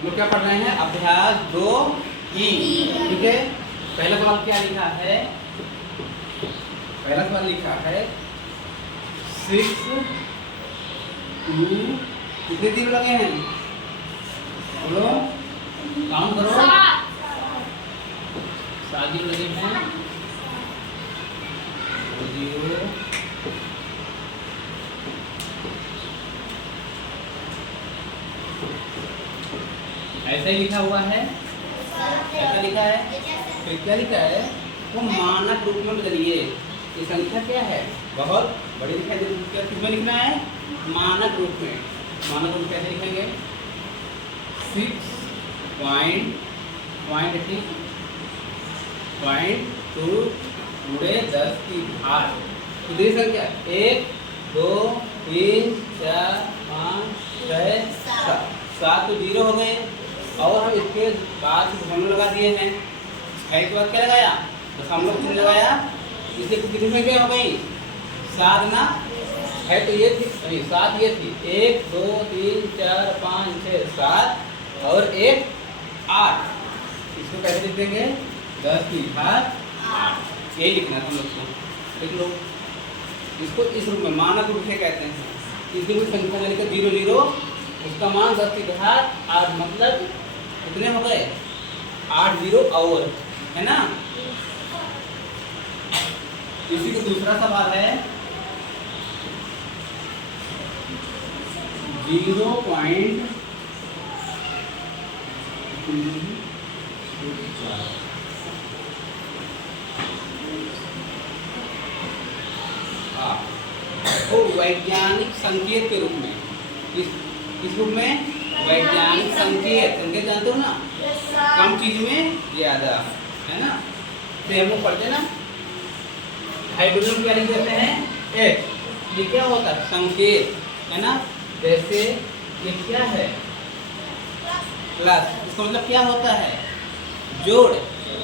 हम लोग क्या पढ़ रहे हैं? अभ्यास 2 ई। ठीक है, पहला सवाल क्या लिखा है? पहला सवाल लिखा है 6 2 कितने जीरो लगे हैं? बोलो, काउंट करो। 7 जीरो लगे हैं। 2 जीरो, ऐसा ही लिखा हुआ है। ऐसा लिखा है। फिर क्या लिखा है? वो मानक रूप में बदलिए। ये संख्या क्या है? बहुत बड़ी दिखाई दे रही है। क्या किसमें लिखना है? मानक रूप में। मानक रूप कैसे लिखेंगे? 6.2 गुणे 10 की घात। कितनी संख्या? 1 2 3 4 5 6 7। 7 तो जीरो हो गए और हम इसके बाद दशमलव लगा दिए हैं। छः के बाद क्या लगाया? दशमलव चिन्ह लगाया। इससे कितनी संख्या हो गई? 7 ना? है तो ये थी, नहीं 7 ये थी। 1 2 3 4 5 6 7 और 1 8। इसको कैसे लिख देंगे? 10 की घात 8। यही लिखना है हम लोग को। लिख लो इसको इस रूप में, मानक रूप से कहते हैं। इसकी कोई संख्या लेकर 0 0 उसका मान 10 की घात 8, मतलब कितने हो गए? 8 जीरो और, है ना? इसी का दूसरा सवाल है 0.24। वो वैज्ञानिक संकेत के रूप में, इस रूप में वैज्ञानिक संकेत, संकेत जानते हो ना? कम चीज में ज्यादा, है ना? तो हम लोग पढ़ते हैं ना, हाइड्रोजन क्या लिख देते हैं? H। ये क्या होता है? संकेत, है ना? जैसे ये क्या है? प्लस। इसका मतलब क्या होता है? जोड़।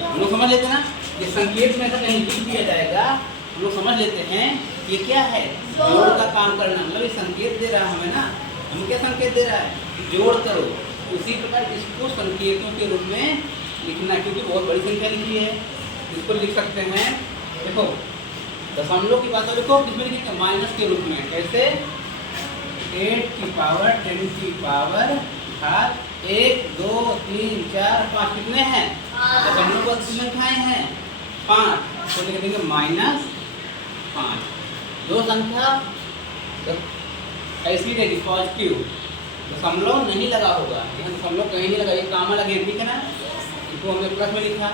हम लोग समझ लेते हैं ना, ये संकेत में ऐसा कहीं लिख दिया जाएगा, हम लोग समझ लेते हैं ये क्या है? जोड़ का काम करना। मतलब ये संकेत दे रहा है हमें ना, हमें क्या संकेत दे रहा है? जोड़ करो। उसी प्रकार इसको संकेतों के रूप में लिखना, क्योंकि बहुत बड़ी संख्या लिखी है। इसको लिख सकते हैं, देखो दशमलव की बात लिखो, किसमें लिखेंगे? माइनस के रूप में। कैसे? 8 की पावर 10 की पावर घात 1 2 3 4 5। कितने हैं? दशमलव पर कितनी संख्याएं हैं? 5। तो लिख देंगे -5। दो संख्या ऐसी रहेगी पॉजिटिव, दशमलव नहीं लगा होगा। यहाँ दशमलव कहीं नहीं लगा, ये कामा लगे, ठीक है ना? इसको हमने प्लस में लिखा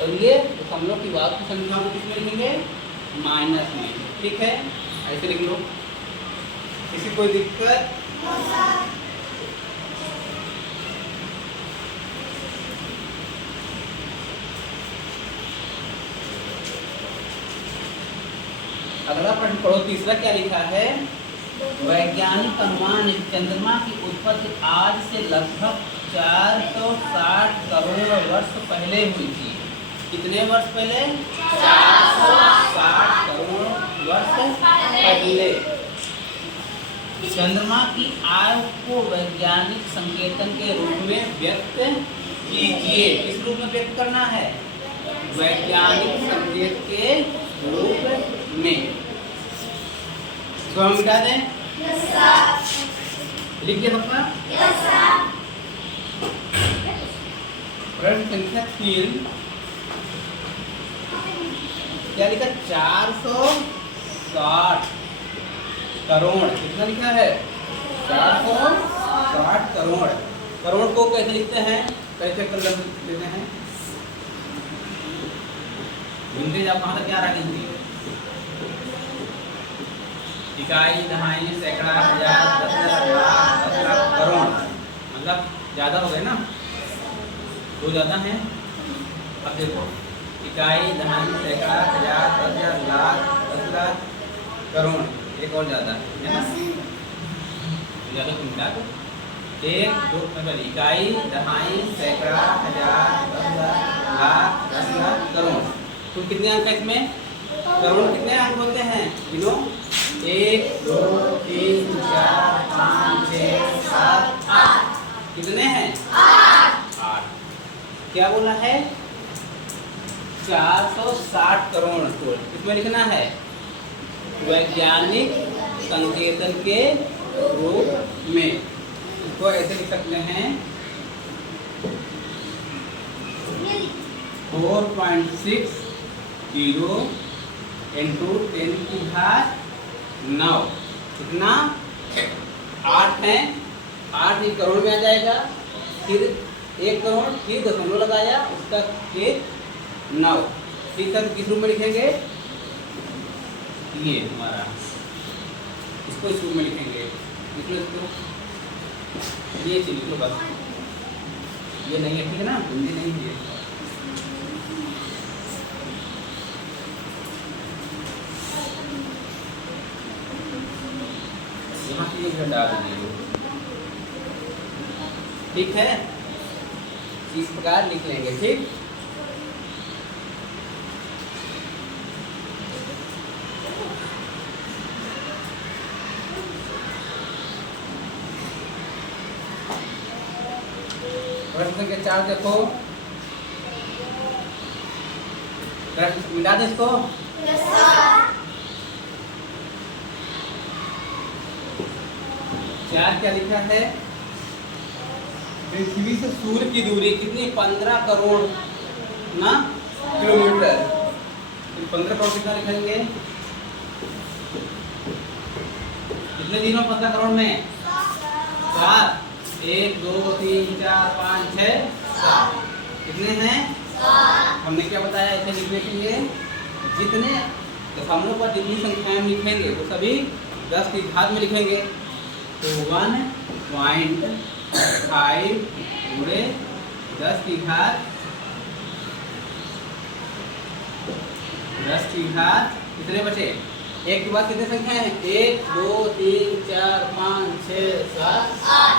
और ये दशमलव की बाद की संख्या को किसमें लिखेंगे? माइनस में। ठीक है, ऐसे लिख लो। किसी कोई दिक्कत? अगला प्रश्न पढ़ो। तीसरा क्या लिखा है? वैज्ञानिक अनुमान है चंद्रमा की उत्पत्ति आज से लगभग 460 करोड़ वर्ष पहले हुई थी। कितने वर्ष पहले? 460 करोड़ वर्ष पहले। चंद्रमा की आयु को वैज्ञानिक संकेतन के रूप में व्यक्त कीजिए। किस रूप में व्यक्त करना है? वैज्ञानिक संकेत के रूप में। तो हम मिटा दें? लिख दिया सबका? प्रश्न संख्या 3 क्या लिखा? 460 करोड़। कितना लिखा है? 460 करोड़। करोड़ को कैसे लिखते हैं? कैसे कर लेते हैं? हिंदी आप कहाँ तक क्या रहा? हिंदी इकाई, दहाई, सैकड़ा, हजार, 10,000, लाख, 10 लाख, करोड़। मतलब ज्यादा हो गए ना, दो ज्यादा हैं। अब देखो, इकाई, दहाई, सैकड़ा, हजार, 10,000, लाख, 10 लाख, करोड़। एक और ज्यादा है ना? ज्यादा तुम मिला दो। 1 2 मतलब इकाई, दहाई, सैकड़ा, हजार, 10,000, लाख, 10 लाख, करोड़। तो कितने अंक है इसमें? करोड़ कितने अंक होते हैं? गिनो। 1 2 3 4 5 6 7 8। कितने हैं? 8। क्या बोला है? 460 करोड़। तो इसमें लिखना है वैज्ञानिक संकेतन के रूप में। इसको ऐसे लिख सकते हैं 4.60 इंटू 10⁹9। कितना? 8 है। 8 ये करोड़ में आ जाएगा, फिर 1 करोड़, फिर दशमलव लगाया, उसका फिर 9। ठीक है, तो किस रूप में लिखेंगे? ये हमारा, इसको इस रूप में लिखेंगे। इसको ये चीज लिख लो बस, ये नहीं है, ठीक है ना, हिंदी नहीं है। यहाँ से ये डाल दीजिए, ठीक है। इस प्रकार लिख लेंगे, ठीक। प्रश्न संख्या 4 देखो, मिला दे इसको। चार क्या लिखा है? पृथ्वी से सूर्य की दूरी कितनी? 15 करोड़ ना किलोमीटर। 15 करोड़ कितना लिखेंगे? कितने दिनों 15 करोड़ में? 7। 1 2 3 4 5 6 7। कितने हैं? 7। हमने क्या बताया ऐसे लिखने के लिए? जितने दशमलव पर जितनी संख्याएं हम लिखेंगे वो सभी 10 की घात में लिखेंगे। तो 1.5 गुणे 10 की घात 10 की घात कितने बचे? 1 के बाद कितने संख्याएं हैं? 1 2 3 4 5 6 7 8।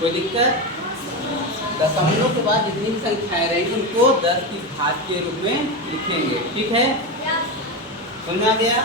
कोई दिक्कत? दशमलव के बाद जितनी भी संख्याएं रहेंगी उनको 10 की घात के रूप में लिखेंगे, ठीक है। समझ में आ गया?